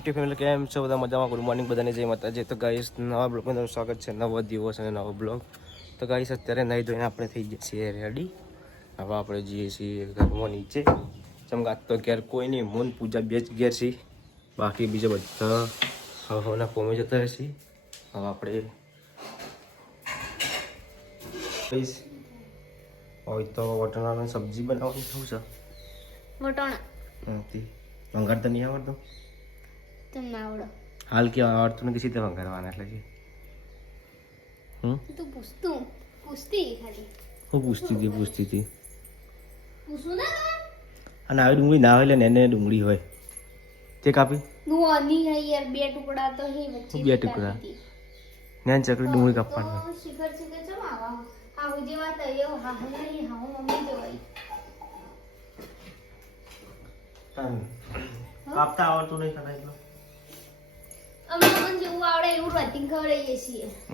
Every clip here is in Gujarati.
ફેમિલી કેમ છો બધા મજામાં? ગુડ મોર્નિંગ બધાને જય માતાજી. તો ગાઈસ નવા બ્લોગમાં તમારું સ્વાગત છે. નવો દિવસ અને નવો બ્લોગ. તો ગાઈસ અત્યારે નહીં ધોઈને આપણે થઈ ગયા છીએ રેડી. હવે આપણે જઈએ છીએ ઘરમાં નીચે. ચમગાત તો ઘેર કોઈ નહીં, મૂન પૂજા બે જ ઘેર છે, બાકી બીજા બધા હવના કોમે જતા રહેશે. હવે આપણે હોય તો વટાણાની સબ્જી બનાવવાની શું છે? વટાણા વંગાર તો નહીં આવડતો? હાલ કે આવડતું નથી, સીધે વંગારવાના એટલે કે હું પૂછતી હતી. અને આવી ડુંગળી ના હોય એટલે એને ડુંગળી હોય તે કાપી બે ટુકડા ને ચકડી ડુંગળી કાપવાની. કાપતા આવડતું નહીં તને એટલું?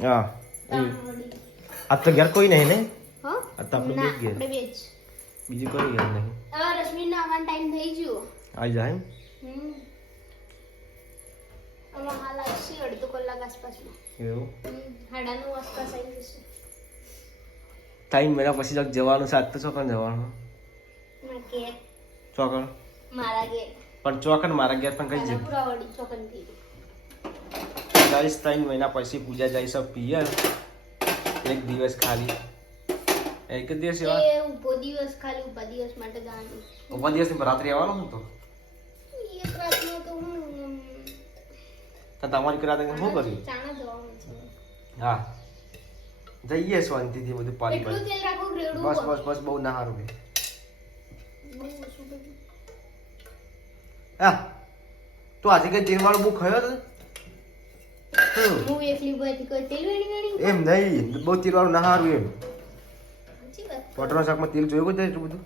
હા આ તો ઘેર કોઈ નહીં ને? આ તો આપણે બે ઘેર, બીજું કોઈ ઘેર નહીં. આવી જાય એવું ટાઈમ મેળા પછી જવાનું સાત તો ચોકન જવાનું. ચોકન પણ ચોકન મારા ઘેર પણ કઈ જગ્યાએ 3 મહિના પછી પૂજા જાય છે પિયર. એક દિવસ ખાલી, એક દિવસ ઉપા દિવસ રાત્રે આવવાનું તો તમારી કરા શું કર્યું? હા જઈએ શાંતિથી બધું પાણી બસ બસ બસ બહુ ના સારું. હા તું આજે કઈ તેલ વાળું બહુ ખાયો હતો? એમ નહીં, બહુ તેલ વાળું ના સારું. એમ વટાણા શાકમાં તેલ જોયું કોઈ એટલું બધું?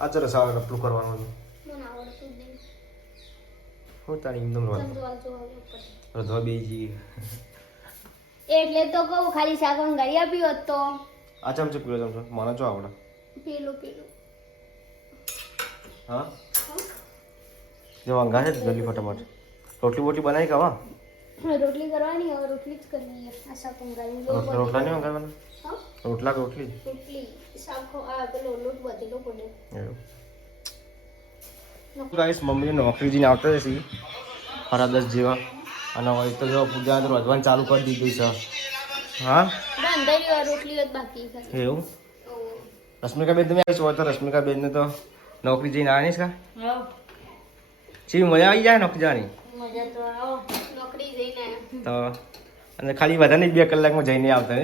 આ ચલો સાવ રપલું કરવાનું હું તારી એકદમ રધવા બેજી એટલે તો કહું ખાલી શાક ગાડી આપ્યો હતો. આ ચમચો પીલો ચમચો મને જો આવડે પેલો હા જો વાંગા છે જલ્દી ફટાફટ. રોટલી બોટલી બનાવી ખાવા? રોટલી કરવાની, હવે રોટલી જ કરવી. આ શાક ગાડી રોટલા નહીં વંગારવાના? રોટલા રોટલી શાક આ પેલો લોટ બધેલો પડે. ગાઈસ મમ્મીને નોકરી જઈને આવતા હશે 10:30 જેવા, અને હવે તો જો પૂજા તો વધવાનું ચાલુ કરી દીધું છે. હા રોટલી જ બાકી એવું? રશ્મિકા બેન તમે આવી છો તો રશ્મિકા બેન ને તો નોકરી જઈને આવવાની છે છી મજા આવી જાય નોકરી જવાની તો. અને ખાલી વધારે 2 કલાકમાં જઈને આવતા ને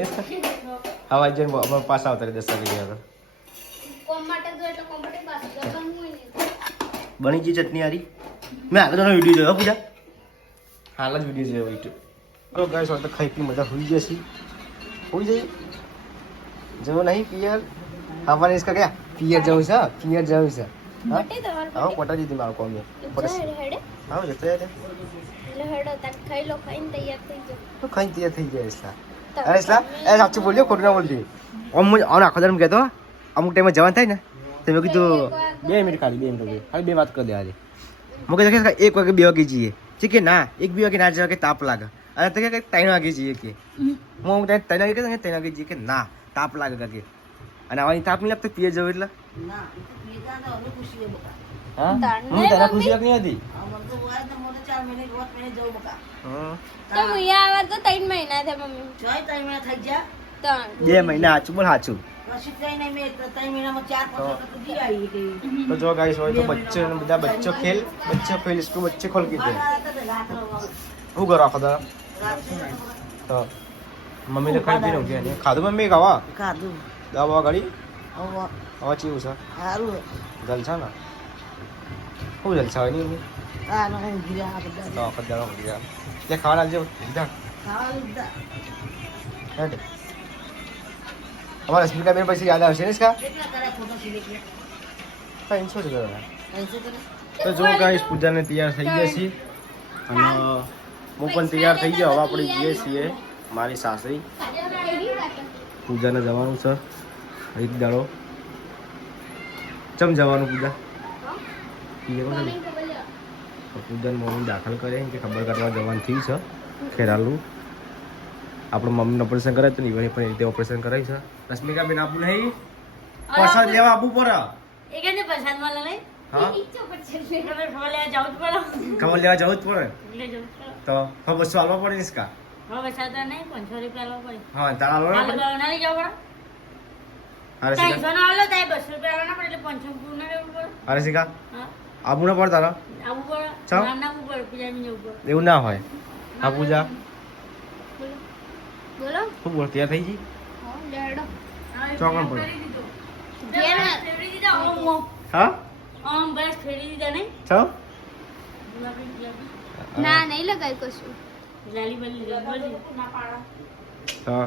હવા જઈને પાછા આવતા 10 વાગે. બની ગઈ ચટણી હારી? મેં આગળ વિડીયો જોયો પૂજા, હાલ જ વિડીયો જોયો. તો ગાઈસ હવે તો ખાઈ પી મજા હોઈ જશે. હોઈ જઈએ જવું નહીં પિયર આવવાની ઇસકા ક્યાં પિયર જવું છે? પિયર જવું છે. હા હા પટા દીધી મારું કોમ હા જતો યાર તો ખાઈને તૈયાર થઈ જાય. ઇસલા અરે ઇસલા એ સાચું બોલ્યો, ખોટું ના બોલતી. આમ આખો દર કહેતો અમુક ટાઈમે જવાનું થાય ને તો મેં કીધું 2 મિનિટ ખાલી 2 મિનિટ ખાલી 2 વાત કરી દે આજે. હું કહે 1 વાગે 2 વાગે જઈએ છે કે ના 1-2 વાગે ના જવા કે તાપ લાગે, અને તો કે 3 વાગે જઈએ કે હું 3 વાગે કે 3 વાગે જઈએ કે ના તાપ લાગે કે. અને આવાની તાપ નહીં લાગતો પિયર જવું એટલે? હા હું તારા ખુશી નહીં હતી. 2 મહિના સાચું બોલ સાચું. तो जो गाइस હોય તો બચ્ચો બધા બચ્ચો ખેલ इसको बच्चे खोल के दे હું કરો આખો દા તો મમ્મી ને ખાઈ પીને ગયા ને ખાધું મમ્મી ખાધું દવા ગાડી આવા ચીવું છે સારું જલસા ને હું જલસા હોય નહીં આ નો ગીરા તો આખો દા ગીરા તે ખાવા લાવજો સીધા હેડ. हमारा रश्मिका बेन पैसे याद आवશે ને इसका कहीं छोड़ दो. तो जो गाइस पूजा ने तैयार થઈ ગયા છે અને હું પણ તૈયાર થઈ ગયો. હવે આપણે જઈએ છીએ મારી સાસરી પૂજાને જવાનું છે. એક દાડો ચમ જવાનું પૂજા? પૂજન મમ્મી દાખલ કરે કે ખબર કાઢવા જવાનું થયું છે ખેરાલું. આપણે મમ્મીનું ઓપરેશન કરાય તો નહીં પણ એ રીતે ઓપરેશન કરાય છે. રશ્મિકા બેન આપવું નહીં પ્રસાદ લેવા આપવું પડે. હા ખબર લેવા જવું જ પડે તો ખબર શું હાલવા પડે નિષ્કા. હા તારા હાલવા પડે. અરે શીખા આબુ ના પડે તારા એવું ના હોય. આ પૂજા બોલો શું બોલ તૈયાર થઈ ગઈ ચોકણ પડે. હા છો ના નહીં લગાય કશું. હા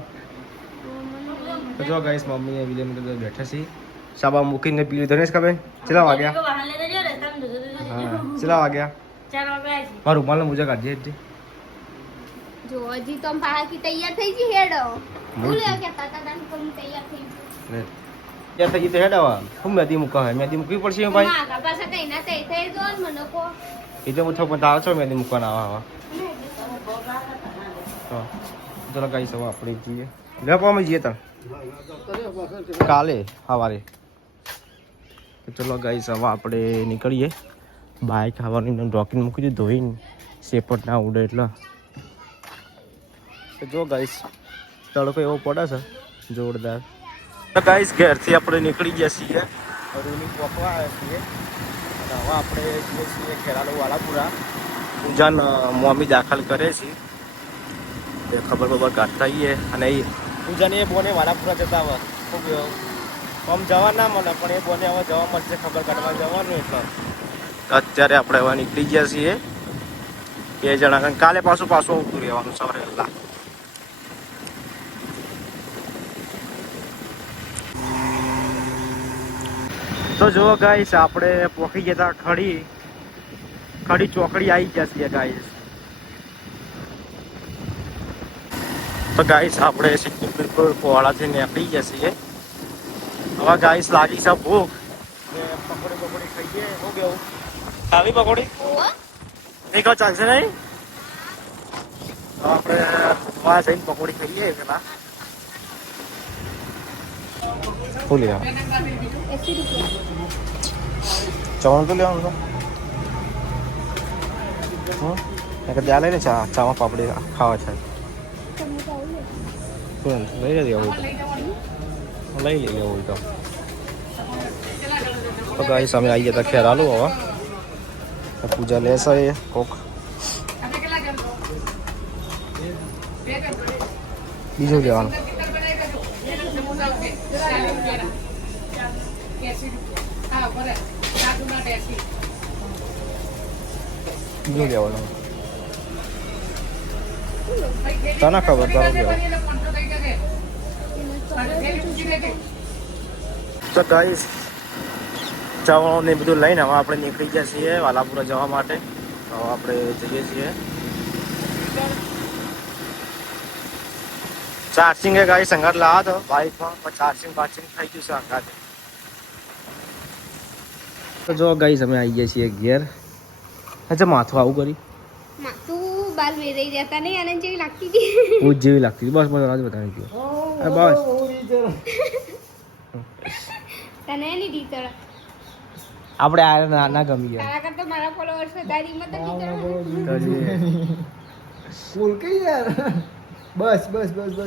તો જો ગાઈસ મમ્મી એ વિલેન કદા બેઠા છે. સાબા મૂકીને પી લીધો ને બેન. કેટલા વાગ્યા? હા કેટલા વાગ્યા? 4 વાગ્યા. મારું રૂમાલ મુજા કાઢજે એટલે. જો હજી તો પાકી તૈયાર થઈ ગઈ હેડો. ભૂલ્યા કે તાતા દાન કોમ તૈયાર થઈ ગઈ. ત્યાં થઈ ગઈ તો હેડાવા. હું મેદી મૂકા હે મેદી મૂકવી પડશે ભાઈ. ના કાપા કઈ ના થઈ થઈ જો મને કો. એટલે હું તો પણ છો મેદી મૂકવાના આવા. હા ચલો ગાઈસ હવે આપણે જઈએ. લે પામે જઈએ તા કાલે સવારે. તો ચલો ગાઈસ હવે આપણે નીકળીએ. બાઈક ખાવાની ડોકીને મૂકી દીધું ધોઈને સેપટ ના ઉડે એટલે. તો જો ગાઈસ તડકો એવો પડે છે જોરદાર. તો ગાઈસ ઘેરથી આપણે નીકળી ગયા છીએ રૂની પકવા આવ્યા છીએ. અને હવે આપણે જઈએ છીએ ખેરાલુ વાલાપુરા. પૂજાન મમ્મી દાખલ કરે છે તે ખબર કાઢતા આવીએ. અને એ પૂજાને એ બોને વાલાપુરા જતા હવે ખૂબ આમ જવા ના મળે પણ એ બોને હવે જવા મળશે ખબર કાઢવા જવાનું. એટલે અત્યારે આપણે હવે નીકળી ગયા છીએ 2 જણા. કાલે પાછું આવતું રહેવાનું સવારે વહેલા. તો જો ગાઈસ આપણે પહોંચી ગયા ખડી ચોકડી આવી ગયા છીએ ગાઈસ. તો ગાઈસ આપણે સિદ્ધપુર પહોળાથી નીકળી ગયા છીએ. હવે ગાઈસ લાગી છે ભૂખ ને પકોડી ખાઈએ. હું કેવું આવી પકોડી નહીં કહો ચાલશે નહીં? આપણે જઈને પકોડી ખાઈએ પેલા. શું લેવા? 80 રૂપિયા. ચવાણું તો લેવાનું તો ત્યાં લઈને ચામાં પાપડી ખાવા છે. લઈ લેવું હોય તો લઈ લેવું હોય તો ગાઈસ અમે આવી ગયા ખેરાલુ. હવે પૂજા લેશે એ કોક બીજું લેવાનું. બીજું લેવાનું તને ખબર તારું લેવાનું. તો ગાઈસ ચવાણું ને બધું લઈને હવે આપણે નીકળી ગયા છીએ વાલાપુરા જવા માટે. તો આપણે જઈએ છીએ. ચાર્જિંગ એ ગાડી સંગાત લાવ્યા હતો બાઇકમાં પણ ચાર્જિંગ થઈ ગયું છે અંગાતે. તો જો ગાઈસ અમે આવી ગયા છીએ ઘેર. અચ્છા માથું આવું કરી તું બાલ વેરાઈ જતા નહીં આનંદ જેવી લાગતી હતી. ભૂત જેવી લાગતી હતી. બસ આજ બતાવી ગયો બસ. તને નહીં દીકરા આપણે આ ના ગમી ગયા. તારા કરતા મારા ફોલોઅર્સ વધારે હિંમત નથી ફૂલ કઈ યાર. બસ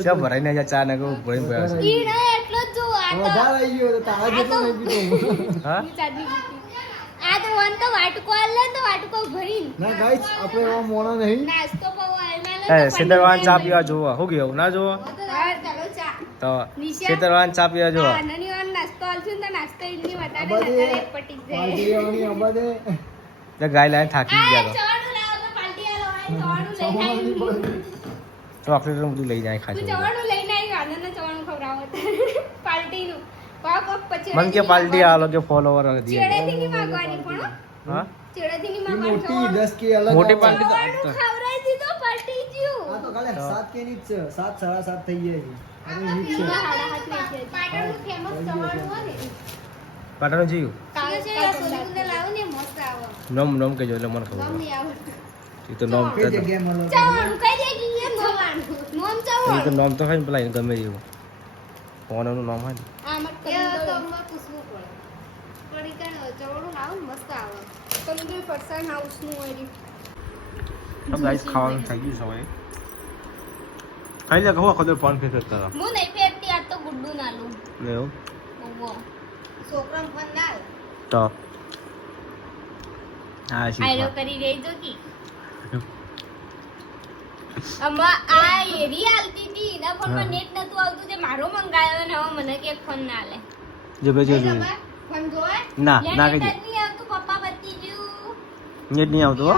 ચા ભરાઈને જા ચા ના કહું ભરાઈને ભરાશે. ઈ ના એટલો જ જો આ તો વધારે આવી ગયો તો તારા જેટલો નહીં પીતો. હા આ તો વન તો વાટકો આલે તો વાટકો ભરીને ના ગાઈસ આપણે એવા મોણા નહીં. નાસ્તો પૌવા એ સિદ્ધવાન ચા પીવા જોવા હું કેવું ના જોવા હા ચાલો ચા તો સિદ્ધવાન ચા પીવા જોવા. નાની વાર નાસ્તો આલશું તો નાસ્તો ઇડલી આ વટાણે બધે નકર પટી જાય. પાર્ટી આવવાની આ બધે ગાય લાઈને થાકી આ ગયા ચવાણું લાવો તો પાર્ટી આલો આ ચવાણું લઈને આવી. તો ચોકલેટ બધું લઈ જાય તું ખાશે. ચવાણું લઈને આવી આનંદને ચવાણું ખવડાવો પાર્ટીનું પાપ પછી મન કે પાર્ટી આલો કે ફોલોવર હતી. ચેડેથી ની માંગવાની પણ હા ચેડેથી ની ઈ માંગવાની મોટી 10K અલગ મોટી આવે. પાર્ટી ચવાણું ખવડાવી દીધો પાર્ટી જ્યું આ તો ખાલી 7K ની જ છે. 7 7.5 થઈ જાય છે. આ તો હિટ છે. પાટણનું ફેમસ ચવાણું હોય ને પાટાનું જીવ કાલે છે આ સોનીકુંડે લાવો ને મસ્ત આવે નોમ કહેજો એટલે મને ખબર ગમ પડે. નહીં આવડતું એ તો નોમ કઈ જગ્યાએ મળો ચાવવાનું કઈ દે કે એમ થવાનું મોમ એ તો ચાવવાનું નોમ તો હોય ને પેલા એને ગમે એવું ફોનનું નામ હોય ને આ મત એ તો અમ્મા પૂછવું પડે પડી કાણ ચવડું લાવો ને મસ્ત આવે તંદૂરી ફરસાણ હાઉસ નું હોય રી अब गाइस खाવાનું થઈ ગયું છે હવે ખાઈ લે કહો ખોદર ફોન ફેર કરતા હતા હું નહીં પેટતી આ તો ગુડ્ડુ નાલું ને એવું ઓવો છોકરામ ફોન નાલ તો આ શું આયરો કરી રેજો કી અમ્મા આ એરી આલતી હતી એના ફોનમાં નેટ નતું આવતું તે મારો મંગાયો ને હવે મને કે ફોન ના લે જો બેજો ફોન જોય ના ના કઈ નેટ નહીં આવતું પપ્પા બત્તી ગયું નેટ નહીં આવતું હો